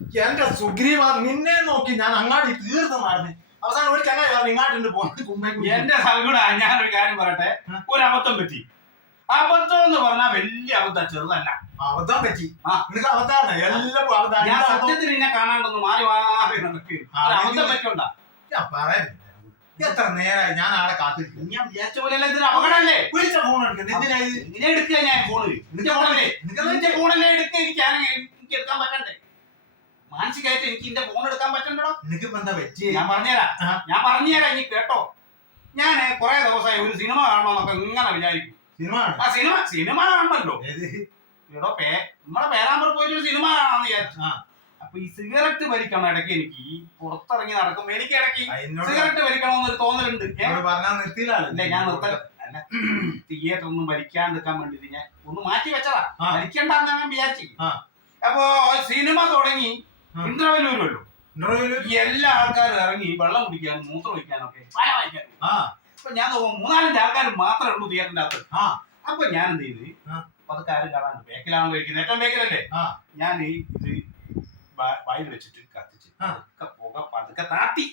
എന്റെ സുഗ്രീവ നിന്നെ നോക്കി ഞാൻ അങ്ങാടി തീർന്നു മാറുന്നു. അവസാനം ഒരു ചങ്ങായി പറഞ്ഞു ഇങ്ങാട്ടുണ്ട് പോകുന്നത്. എന്റെ സൽഗുണ ഞാനൊരു കാര്യം പറയട്ടെ, ഒരു അബദ്ധം പറ്റി. അബദ്ധം എന്ന് പറഞ്ഞാൽ വലിയ അബദ്ധം, ചെറുതല്ല. അബദ്ധം പറ്റി. നിനക്ക് അബദ്ധാണ് എല്ലാം. ഞാൻ സത്യത്തിൽ നിന്നെ കാണാണ്ടൊന്ന് മാറി മാറി നടക്കും. അബദ്ധം പറ്റുണ്ടാ പറയാൻ എത്ര നേരമായി ഞാൻ ആടെ കാത്തിരിക്കും. ഞാൻ വിചാരിച്ച പോലെ അപകടമല്ലേ? വിളിച്ച ഫോൺ എടുക്കുന്നത് എന്തിനാ? ഇങ്ങനെ എടുക്കുക ഞാൻ ഫോണ്. നിന്റെ ഫോണല്ലേ എടുക്കുക. എനിക്ക് എടുക്കാൻ പറ്റണ്ടേ? മാനസികമായിട്ട് എനിക്ക് എന്റെ ഫോൺ എടുക്കാൻ പറ്റണ്ടോ? നിനക്ക് എന്താ പറ്റി? ഞാൻ പറഞ്ഞുതരാം നീ കേട്ടോ. ഞാൻ കുറെ ദിവസമായി ഒരു സിനിമ കാണണമെന്നൊക്കെ ഇങ്ങനെ വിചാരിക്കും. സിനിമ കാണണല്ലോ. എടോ നമ്മളെ പേരാമ്പ്ര പോയിട്ട് ഒരു സിനിമ കാണാന്ന് വിചാരിച്ചു. അപ്പൊ ഈ സിഗരറ്റ് വലിക്കണം ഇടയ്ക്ക്. എനിക്ക് ഈ പുറത്തിറങ്ങി നടക്കുമ്പോ എനിക്ക് ഇടയ്ക്ക് സിഗരറ്റ് വലിക്കണമെന്നൊരു തോന്നലുണ്ട്. ഇല്ല ഞാൻ നിർത്തല അല്ല, തിയേറ്റർ ഒന്നും വലിക്കാണ്ടിരിക്കാൻ വേണ്ടിട്ട് ഞാൻ ഒന്ന് മാറ്റി വെച്ചതാ. വലിക്കണ്ടെന്ന് ഞാൻ വിചാരിച്ചു. അപ്പൊ സിനിമ തുടങ്ങി ഇന്റർവെൽ വരുമല്ലോ. എല്ലാ ആൾക്കാരും ഇറങ്ങി വെള്ളം കുടിക്കാനും മൂത്രം ഒഴിക്കാനൊക്കെ പല വായിക്കാനും. അപ്പൊ ഞാൻ 3-4 ആൾക്കാർ മാത്രമേ ഉള്ളൂ തിയേറ്ററിന്റെ അകത്ത്. അപ്പൊ ഞാൻ എന്ത് ചെയ്ത് പതുക്കെ ആരും കാണാണ്ട് ബേക്കിലാണ് കഴിക്കുന്നത്, ഏറ്റവും ബേക്കിലല്ലേ. ഞാൻ ഇത് വായിൽ വെച്ചിട്ട് കത്തിച്ച് പുക പതുക്കെ താത്തി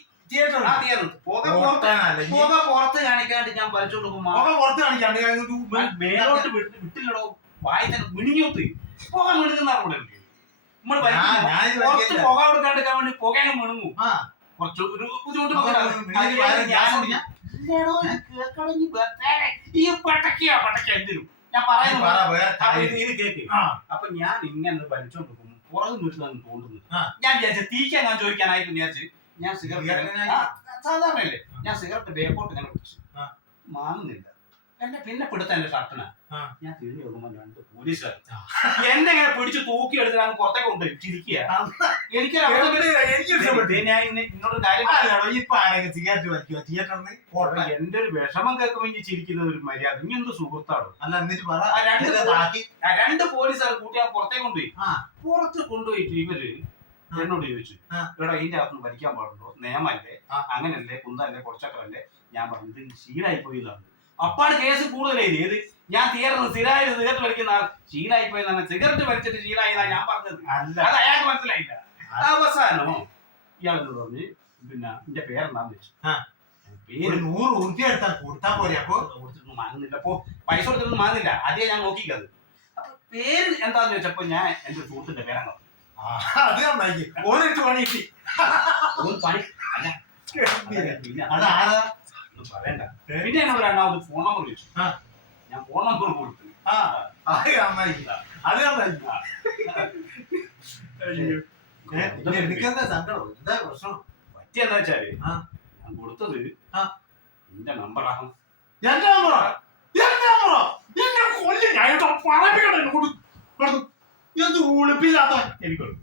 പുക പുറത്ത് കാണിക്കാണ്ട് ഞാൻ വലിച്ചോണ്ട് മേലോട്ട് വിട്ടില്ലടോ. വായി തന്നെ മിണിഞ്ഞോത്ത് പുക മിണുങ്ങുന്ന കൂടെ നമ്മൾ പുറത്ത് പുക കൊടുക്കാണ്ടിരിക്കാൻ വേണ്ടി പുകയും മിണുങ്ങും. കുറച്ച് ഒരു ബുദ്ധിമുട്ട് ഈ പടക്കിയ എന്തിനും ഞാൻ പറയുന്നത് ഇത് കേക്ക്. അപ്പൊ ഞാൻ ഇങ്ങനെ വലിച്ചോണ്ട് പോകും പുറകു വീട്ടിലാണ് തോന്നുന്നത്. ഞാൻ വിചാരിച്ച തീക്കാൻ ഞാൻ ചോദിക്കാനായിട്ട് വിചാരിച്ച് ഞാൻ സിഗരറ്റ് സാധാരണയല്ലേ ഞാൻ സിഗരറ്റ് ബേക്കോട്ട് ഇങ്ങനെ പിടിച്ചു മാങ്ങുന്നില്ല. പിന്നെ പിടുത്ത എന്റെ ഷർട്ടിനാ. ഞാൻ തിരിഞ്ഞു നോക്കുമ്പോ 2 പോലീസുകാർ എന്നെ ഇങ്ങനെ പിടിച്ച് തൂക്കി എടുത്തിട്ട് പുറത്തേക്ക് കൊണ്ട് ചിരിക്കുക. എന്റെ ഒരു വിഷമം കേൾക്കുമ്പോ ഇനി ചിരിക്കുന്നത് ഒരു മര്യാദ. ഇനി എന്ത് സുഹൃത്താണോ? അല്ല എന്നിട്ട് 2 പോലീസുകാർ കൂട്ടി ഞാൻ പുറത്തേക്ക് കൊണ്ടുപോയി. പുറത്ത് കൊണ്ടുപോയിട്ട് ഇവര് എന്നോട് ചോദിച്ചു, ഇവിടെ ഇതിന്റെ അകത്തുനിന്ന് വലിക്കാൻ പാടുണ്ടോ? നിയമല്ലേ, അങ്ങനല്ലേ, കുന്തല്ലേ, കുറച്ചക്കറല്ലേ? ഞാൻ പറഞ്ഞത് ശീലായി പോയതാണ്. അപ്പാട് കേസ് കൂടുതലായി. ഏത് ഞാൻ സ്ഥിരമായിട്ട് സിഗരറ്റ് വലിക്കുന്ന ആൾ ശീലായി പോയതാണ്. സിഗരറ്റ് വലിച്ചിട്ട് ശീലായതാ ഞാൻ പറഞ്ഞത്. അത് അയാൾക്ക് മനസ്സിലായില്ല. അവസാനമോ ഇയാളെന്ന് പറഞ്ഞ് പിന്നെ എന്റെ പേരെന്താന്ന് വെച്ചു. പേര് 100 രൂപ എടുത്താൽ കൊടുത്താൽ പോലെ. അപ്പൊ കൊടുത്തിട്ടൊന്നും വാങ്ങുന്നില്ല. അപ്പൊ പൈസ കൊടുത്തിട്ടൊന്നും വാങ്ങുന്നില്ല. അതേ ഞാൻ നോക്കിക്കത്. അപ്പൊ പേര് എന്താന്ന് വെച്ചപ്പോ ഞാൻ എന്റെ സുഹൃത്തിന്റെ പേരാണ്. അത് നന്നായി പണി കിട്ടി. പണി അല്ല പറയണ്ട. പിന്നെ എന്നോട് 2ാമത് ഫോൺ നമ്പർ ചോദിച്ചു. ഞാൻ ഫോൺ നമ്പർ കൊടുത്തു. എനിക്കെന്താ സങ്കടം? എന്താ പ്രശ്നം പറ്റിയെന്താ വെച്ചാല് ഞാൻ കൊടുത്തത് എന്റെ നമ്പറാണ്. എന്റെ നമ്പറോ? എന്റെ കൊല്ലം ഞാൻ പറയണ എന്ത് ഉളുപ്പില്ലാത്ത എനിക്കുള്ളൂ.